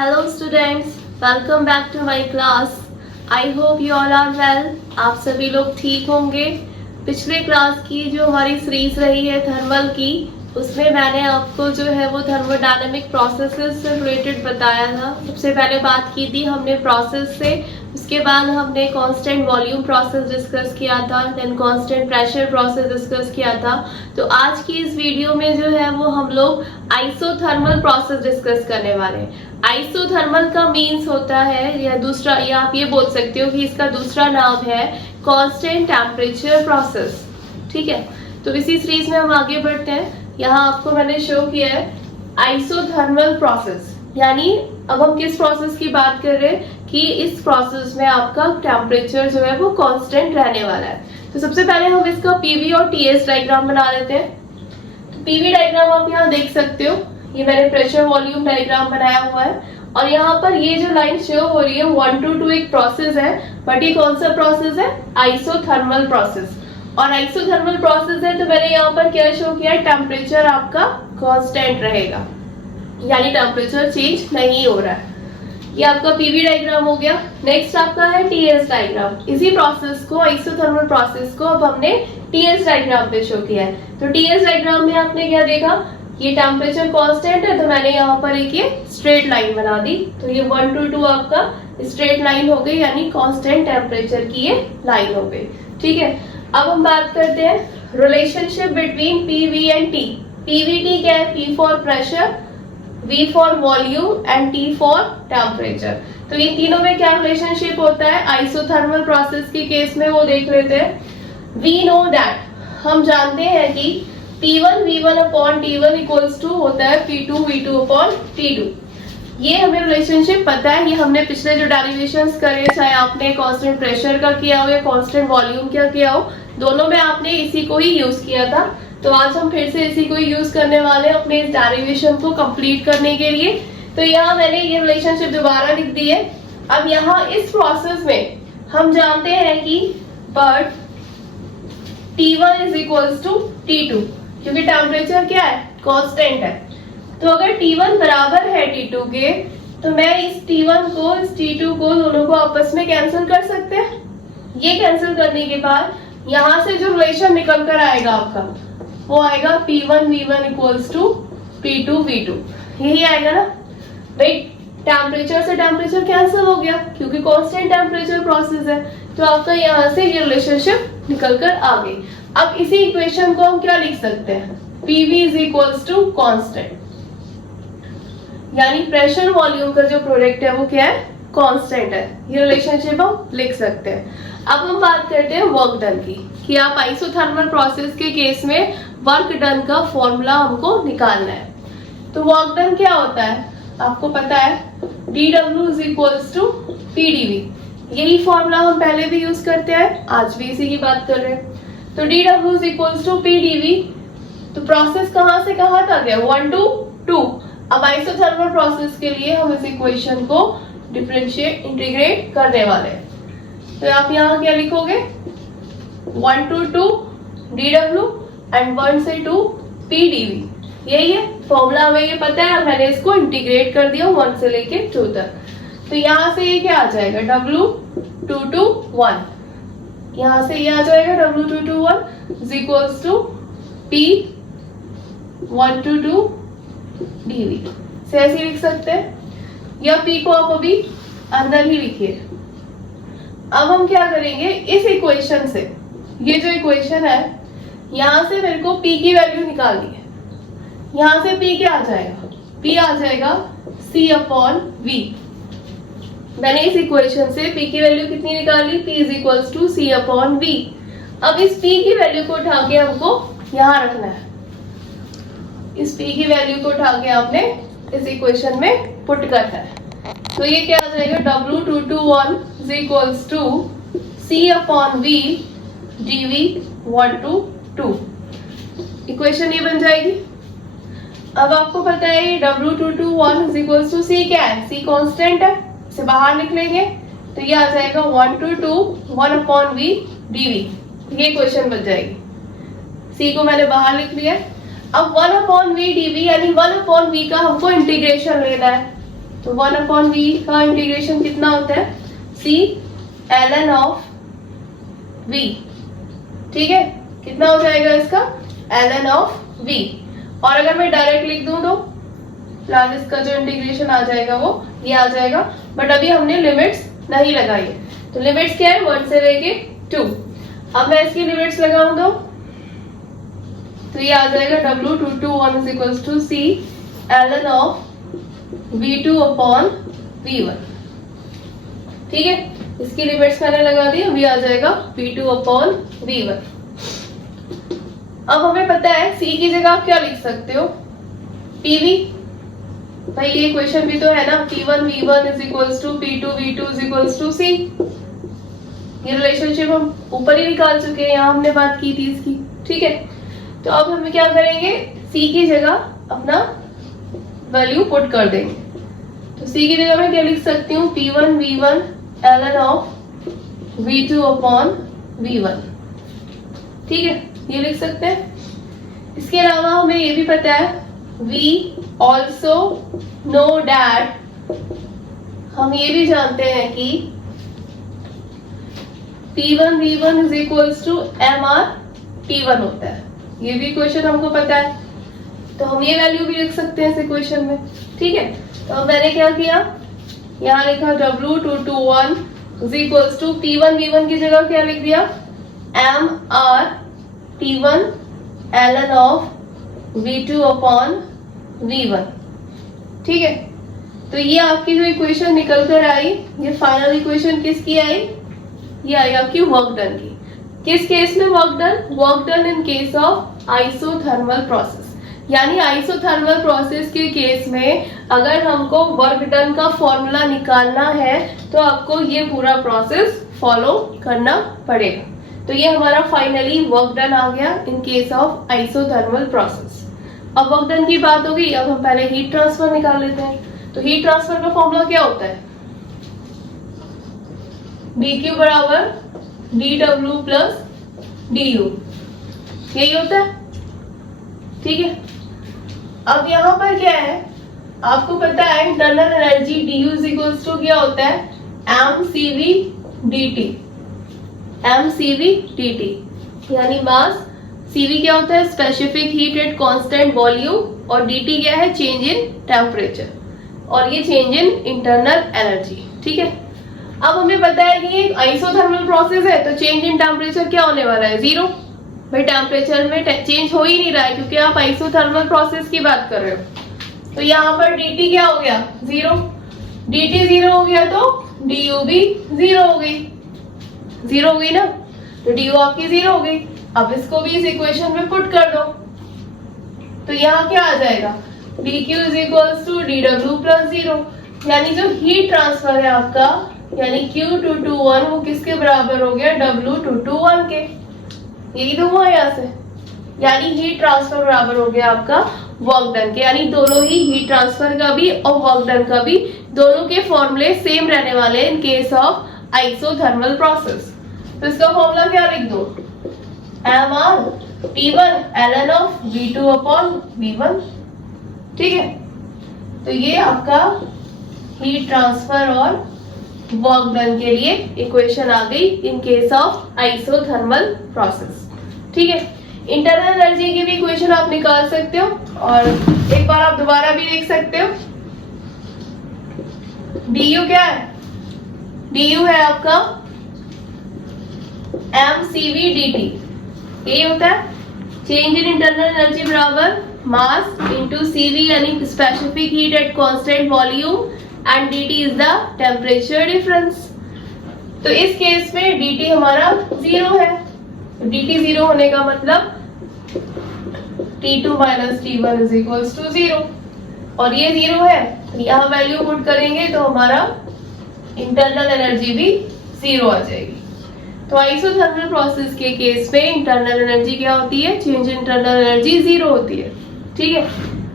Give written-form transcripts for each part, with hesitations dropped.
Hello students, welcome back to my class. I hope you all are well. आप सभी लोग ठीक होंगे. पिछले क्लास की जो हमारी सीरीज रही है थर्मल की, उसमें मैंने आपको जो है वो थर्मोडायनेमिक प्रोसेसेस से रिलेटेड बताया था. सबसे पहले बात की थी हमने प्रोसेस से, उसके बाद हमने कांस्टेंट वॉल्यूम प्रोसेस डिस्कस किया था, then constant pressure process discuss किया था. तो आज की इस वीडियो में जो है वो हम लोग आइसोथर्मल प्रोसेस डिस्कस करने वाले हैं. आइसोथर्मल का मीन्स होता है, या दूसरा, या आप ये बोल सकते हो कि इसका दूसरा नाम है कांस्टेंट टेम्परेचर प्रोसेस. ठीक है, तो इसी सीरीज में हम आगे बढ़ते हैं. यहाँ आपको मैंने शो किया है आइसोथर्मल प्रोसेस, यानी अब हम किस प्रोसेस की बात कर रहे हैं कि इस प्रोसेस में आपका टेम्परेचर जो है वो कांस्टेंट रहने वाला है. तो सबसे पहले हम इसका पीवी और टीएस डायग्राम बना लेते हैं. तो पीवी डायग्राम आप यहाँ देख सकते हो, ये मैंने प्रेशर वॉल्यूम डायग्राम बनाया हुआ है, और यहाँ पर ये जो लाइन शो हो रही है 1 to 2 एक प्रोसेस है, बट ये कौन सा प्रोसेस है? Isothermal process. और आइसोथर्मल प्रोसेस है तो मैंने यहाँ पर क्या शो किया है, टेम्परेचर आपका कांस्टेंट रहेगा, यानी टेम्परेचर चेंज नहीं हो रहा है. ये आपका पीवी डायग्राम हो गया. नेक्स्ट आपका है टीएस डायग्राम. इसी प्रोसेस को, आइसोथर्मल प्रोसेस को अब हमने टीएस डायग्राम पे शो किया है. तो टीएस डायग्राम में आपने क्या देखा, ये टेम्परेचर कांस्टेंट है, तो मैंने यहाँ पर एक ये स्ट्रेट लाइन बना दी. तो ये 1 to 2 आपका स्ट्रेट लाइन हो गई, यानी कांस्टेंट टेम्परेचर की ये लाइन हो गई. ठीक है, अब हम बात करते हैं relationship between PV and T. Pvt क्या है? P for pressure, V for volume and T for temperature. तो इन तीनों में क्या रिलेशनशिप होता है आइसोथर्मल प्रोसेस के केस में, वो देख लेते हैं. वी नो दैट, हम जानते हैं कि P1 V1 upon T1 equals to होता है P2 V2 अपॉन T2. ये हमें रिलेशनशिप पता है, ये हमने पिछले जो डेरिवेशंस करे, चाहे आपने कांस्टेंट प्रेशर का किया हो या कांस्टेंट वॉल्यूम का किया हो, दोनों में आपने इसी को ही यूज किया था. तो आज हम फिर से इसी को यूज करने वाले हैं अपने इस डेरिवेशन को कंप्लीट करने के लिए. तो यहाँ मैंने ये रिलेशनशिप दोबारा लिख दी है. अब यहाँ इस प्रोसेस में हम जानते हैं कि but T1 is equals to T2, क्योंकि टेम्परेचर क्या है? कांस्टेंट है. तो अगर T1 बराबर है T2 के, तो मैं इस T1 को, इस T2 को, दोनों को आपस में कैंसिल कर सकते हैं. ये कैंसिल करने के बाद यहाँ से जो रिलेशन निकल कर आएगा आपका, वो आएगा P1 V1 equals to P2 V2. यही आएगा ना भाई. टेम्परेचर से टेम्परेचर कैंसिल हो गया, क्योंकि कांस्टेंट टेम्परेचर प्रोसेस है. तो आपका यहाँ से ये रिलेशनशिप निकल कर आ गई. अब इसी इक्वेशन को हम क्या लिख सकते हैं? PV is equals to constant, यानी प्रेशर वॉल्यूम का जो प्रोडक्ट है वो क्या है? कांस्टेंट है. ये रिलेशनशिप हम लिख सकते हैं. अब हम बात करते हैं वर्क डन की, कि आप आइसोथर्मल प्रोसेस के केस में वर्क डन का फॉर्मूला हमको निकालना है. तो वर्क डन क्या होता है आपको पता है, dW is equals to PdV. यही फॉर्मूला हम पहले भी यूज करते हैं, आज भी इसी की बात कर रहे हैं. तो dW is equals to PdV. तो प्रोसेस कहां से कहां तक है? 1 to 2. अब आइसोथर्मल प्रोसेस के लिए हम इस इक्वेशन को डिफरेंशिएट, इंटीग्रेट करने वाले हैं. तो आप यहाँ क्या लिखोगे? 1 to 2 dW एंड 1 से 2 PdV. यही है फॉर्मूला, हमें ये पता है, मैंने इसको इंटीग्रेट कर दिया 1 से लेके 2 तक. तो यहाँ से ये क्या आ जाएगा? W2 to 1. यहाँ से ये आ जाएगा W2 to 1 is equals to P1 to 2 dV. से ऐसे लिख सकते हैं, या P को आप अभी अंदर ही लिखिए. अब हम क्या करेंगे, इस इक्वेशन से, ये जो इक्वेशन है, यहां से मेरे को P की वैल्यू निकालनी है. यहां से P क्या आ जाएगा? P आ जाएगा C अपॉन V. मैंने इस इक्वेशन से P की वैल्यू कितनी निकाली? P is equals to C upon V. अब इस P की वैल्यू को उठा के हमको यहां रखना है. इस P की वैल्यू को उठा के आपने इस इक्वेशन में पुट करना है. तो ये क्या आ जाएगा? W2 to 1 is equals to C upon V dV 1 to 2. Equation ये बन जाएगी. अब आपको पता है ये W2 to 1 is equals to C क्या है? C कांस्टेंट है, इसे बाहर निकलेंगे तो ये आ जाएगा 1 to 2 1 अपॉन V dV. ये इक्वेशन बन जाएगी. C को मैंने बाहर लिख लिया. अब 1 अपॉन V dV, यानी 1 अपॉन V का हमको इंटीग्रेशन लेना है. तो 1/v का इंटीग्रेशन कितना होता है, c ln ऑफ v। ठीक है, कितना हो जाएगा इसका, ln ऑफ v। और अगर मैं डायरेक्ट लिख दूं तो फिलहाल इसका जो इंटीग्रेशन आ जाएगा वो ये आ जाएगा, बट अभी हमने लिमिट्स नहीं लगाई है। तो लिमिट्स क्या है, 1 से लेके 2। अब मैं इसकी लिमिट्स लगाऊं तो ये आ जाएगा w 2 to 1 is equals to c ln of v2 upon v1। ठीक है, इसकी लिमिट्स मैंने लगा दी, अभी आ जाएगा v2 upon v1। अब हमें पता है c की जगह आप क्या लिख सकते हो, pv। भाई ये क्वेश्चन भी तो है ना, p1 v1 is equals to p2 v2 is equals to c। ये रिलेशनशिप हम ऊपर ही निकाल चुके हैं, यहाँ हमने बात की थी इसकी। ठीक है, तो अब हम क्या करेंगे, c की जगह अपना वैल्यू पुट कर देंगे। तो c की जगह मैं क्या लिख सकती हूँ, p1 v1 ln of v2 upon v1। ठीक है, ये लिख सकते हैं। इसके अलावा हमें ये भी पता है, we also know that, हम ये भी जानते हैं कि p1 v1 is equals to mr p1 होता है। ये भी क्वेश्चन हमको पता है, तो हम ये वैल्यू भी लिख सकते हैं इस इक्वेशन में। ठीक है, तो मैंने क्या किया, यहाँ लिखा w 2 to 1 is equals to p1 v1 की जगह क्या लिख दिया, mr p1 ln of v2 upon v1। ठीक है, तो ये आपकी जो इक्वेशन निकल कर आई, ये फाइनल इक्वेशन किसकी आई, ये आई आपकी वर्क डन की। किस केस में work done, work done in case of isothermal process. यानी आइसोथर्मल प्रोसेस के केस में अगर हमको वर्क डन का फॉर्मूला निकालना है तो आपको ये पूरा प्रोसेस फॉलो करना पड़ेगा। तो ये हमारा फाइनली वर्क डन आ गया in case of isothermal process. अब वर्क डन की बात हो गई, अब हम पहले हीट ट्रांसफर निकाल लेते हैं। तो हीट ट्रांसफर का फॉर्मूला क्या होता है, dq बराबर dw प्लस du, यही होता है। ठीक है, अब यहाँ पर क्या है, आपको पता है internal energy du is equals to क्या होता है, mcv dt। mcv dt यानी मास, cv क्या होता है, specific heat at constant volume, और dt क्या है, चेंज इन टेम्परेचर, और ये चेंज इन इंटरनल एनर्जी। ठीक है, अब हमें पता है कि ये आइसोथर्मल प्रोसेस है, तो चेंज इन टेम्परेचर क्या होने वाला है, 0। भाई टेम्परेचर में चेंज हो ही नहीं रहा है क्योंकि आप आइसोथर्मल प्रोसेस की बात कर रहे हो। तो यहाँ पर dt क्या हो गया, 0। dt 0 हो गया तो du भी 0 हो गई, 0 हो गई ना, तो du आपकी 0 हो गई। अब इसको भी इस इक्वेशन में पुट कर दो, तो यहाँ क्या आ जाएगा, dq is equals to dw plus 0। यानी जो हीट ट्रांसफर है आपका, यानी q2 to 1 वो किसके बराबर हो गया, w2 to 1 के। यही तो हुआ यहाँ से, यानी हीट ट्रांसफर बराबर हो गया आपका वर्क डन के। यानी दोनों ही हीट ट्रांसफर का भी और वर्क डन का भी दोनों के फॉर्मूले सेम रहने वाले in case of isothermal process. तो इसका फॉर्मूला क्या लिख दो, mr p1 ln of v2 upon v1। ठीक है, तो ये आपका हीट ट्रांसफर और वर्क डन के लिए इक्वेशन आ गई in case of isothermal process. ठीक है, इंटरनल एनर्जी की भी इक्वेशन आप निकाल सकते हो, और एक बार आप दोबारा भी देख सकते हो। du क्या है, du है आपका mcv dt, यही होता है चेंज इन इंटरनल एनर्जी बराबर मास इंटू cv यानी specific heat at constant volume and dt is the temperature difference. तो इस केस में dt हमारा 0 है, तो dt 0 होने का मतलब T2 minus T1 is equals to 0, और ये 0 है, तो यहाँ वैल्यू पुट करेंगे तो हमारा इंटरनल एनर्जी भी 0 आ जाएगी। तो आइसोथर्मल प्रोसेस के केस में इंटरनल एनर्जी क्या होती है, चेंज इन इंटरनल एनर्जी 0 होती है। ठीक है,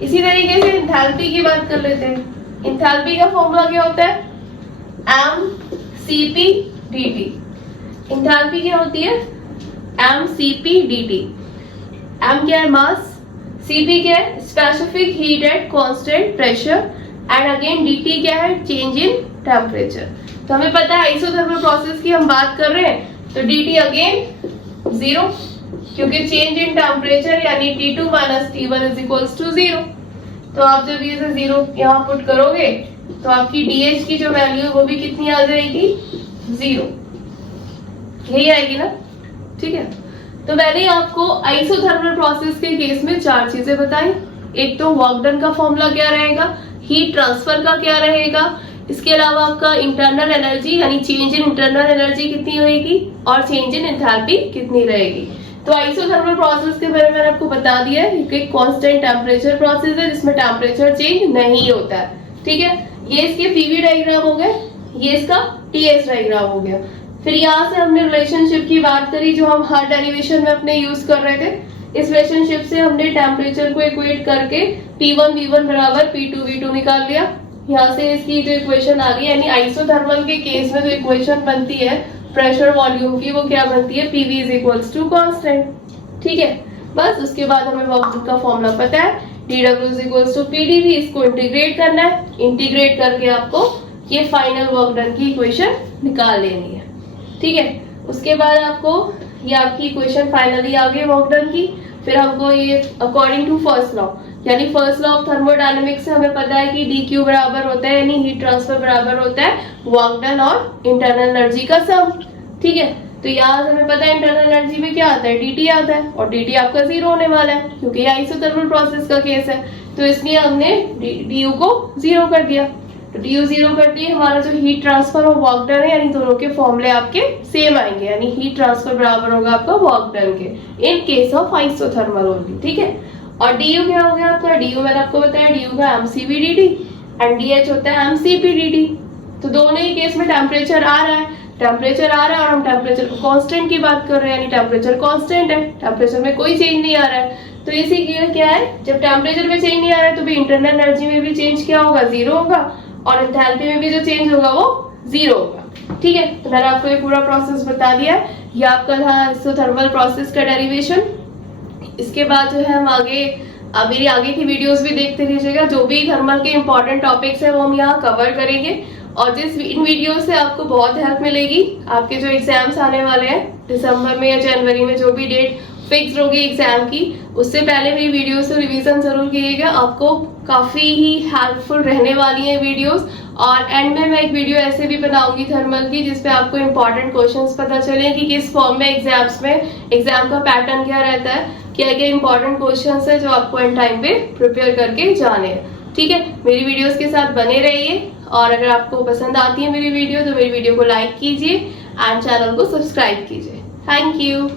इसी तरीके से एंथैल्पी की बात कर लेते हैं। एंथैल्पी का फॉर्मूला क्या होता है, mCp dt। एंथैल्पी क्या होती है, mCp dt। m क्या है, मास, Cp क्या है, specific heat at constant pressure, and again dt क्या है, चेंज इन टेम्परेचर। तो हमें पता है आइसोथर्मल प्रोसेस की हम बात कर रहे हैं, तो dt अगेन 0, क्योंकि चेंज इन टेम्परेचर यानी T2 minus T1 is equals to 0। तो आप जब ये 0 यहाँ पुट करोगे तो आपकी dH की जो वैल्यू है वो भी कितनी आ जाएगी, 0, यही आएगी ना, ठीक है। तो मैंने आपको आइसोथर्मल प्रोसेस के केस में 4 चीजें बताई। एक तो वर्क डन का फॉर्मूला क्या रहेगा, हीट ट्रांसफर का क्या रहेगा, इसके अलावा आपका इंटरनल एनर्जी यानी चेंज इन इंटरनल एनर्जी कितनी होगी और चेंज इन एंथैल्पी कितनी रहेगी। तो आइसोथर्मल प्रोसेस के बारे में मैंने आपको बता दिया है, ये एक कांस्टेंट टेम्परेचर प्रोसेस है जिसमें टेम्परेचर चेंज नहीं होता है, ठीक है। ये इसके पीवी डायग्राम हो गए, ये इसका टीएस डायग्राम हो गया। फिर यहाँ से हमने रिलेशनशिप की बात करी जो हम हर डेरिवेशन में अपने यूज कर रहे थे। इस रिलेशनशिप से हमने टेम्परेचर को इक्वेट करके P1 V1 बराबर P2 V2 निकाल लिया। यहाँ से इसकी जो इक्वेशन आ गई, यानी आइसोथर्मल के केस में जो इक्वेशन बनती है प्रेशर वॉल्यूम की, वो क्या बनती है, PV is equals to constant, ठीक है। बस उसके बाद हमें वर्क का फॉर्मूला पता है, dW is equals to PdV। इसको इंटीग्रेट करना है, इंटीग्रेट करके आपको ये फाइनल वर्क डन की इक्वेशन निकाल लेनी है, ठीक है। उसके बाद आपको ये आपकी इक्वेशन फाइनली आ गई वर्क डन की। फिर हमको ये अकॉर्डिंग टू फर्स्ट लॉ, यानी फर्स्ट लॉ ऑफ थर्मोडायनेमिक्स से हमें पता है कि dq बराबर होता है, यानी हीट ट्रांसफर बराबर होता है वर्क डन और इंटरनल एनर्जी का सम, ठीक है। तो यहाँ से हमें पता है इंटरनल एनर्जी में क्या आता है, dt आता है, और dt आपका 0 होने वाला है क्योंकि ये आइसोथर्मल प्रोसेस का केस है। तो इसलिए हमने du को 0 कर दिया। तो du 0 कर दिए, हमारा जो हीट ट्रांसफर और वर्क डन है यानी दोनों के फॉर्मूले आपके सेम आएंगे, यानी हीट ट्रांसफर बराबर होगा आपका वर्क डन के in case of isothermal only, ठीक है। और du क्या हो गया आपका, du मैंने आपको बताया du का mcv dt एंड dh होता है mcp dt। तो दोनों ही केस में टेम्परेचर आ रहा है, टेम्परेचर आ रहा है और हम टेम्परेचर कांस्टेंट की बात कर रहे हैं, यानी टेम्परेचर कांस्टेंट है, टेम्परेचर में कोई चेंज नहीं आ रहा है। तो इसी के क्या है, जब टेम्परेचर में चेंज नहीं आ रहा है तो भी इंटरनल एनर्जी में भी चेंज क्या होगा, 0 होगा, और एंथैल्पी में भी जो चेंज होगा वो 0 होगा, ठीक है। तो मैंने आपको ये पूरा प्रोसेस बता दिया। ये आपका था आइसोथर्मल प्रोसेस का डेरिवेशन। इसके बाद जो है हम मेरी आगे की वीडियोस भी देखते रहिएगा, जो भी थर्मल के इंपॉर्टेंट टॉपिक्स है वो हम यहाँ कवर करेंगे, और इन वीडियो से आपको बहुत हेल्प मिलेगी। आपके जो एग्जाम्स आने वाले हैं दिसंबर में या जनवरी में, जो भी डेट फिक्स होगी एग्जाम की, उससे पहले मेरी वीडियो से रिवीजन जरूर कीजिएगा, आपको काफी ही हेल्पफुल रहने वाली है वीडियोस। और एंड में मैं एक वीडियो ऐसे भी बनाऊंगी थर्मल की, जिसपे आपको इंपॉर्टेंट क्वेश्चंस पता चले कि किस फॉर्म में एग्जाम का पैटर्न क्या रहता है, क्या क्या इंपॉर्टेंट क्वेश्चंस है जो आपको एंड टाइम पे प्रिपेयर करके जाने हैं, ठीक है। मेरी वीडियोस के साथ बने रहिए, और अगर आपको पसंद आती है मेरी वीडियो तो मेरी वीडियो को लाइक कीजिए एंड चैनल को सब्सक्राइब कीजिए। Thank you.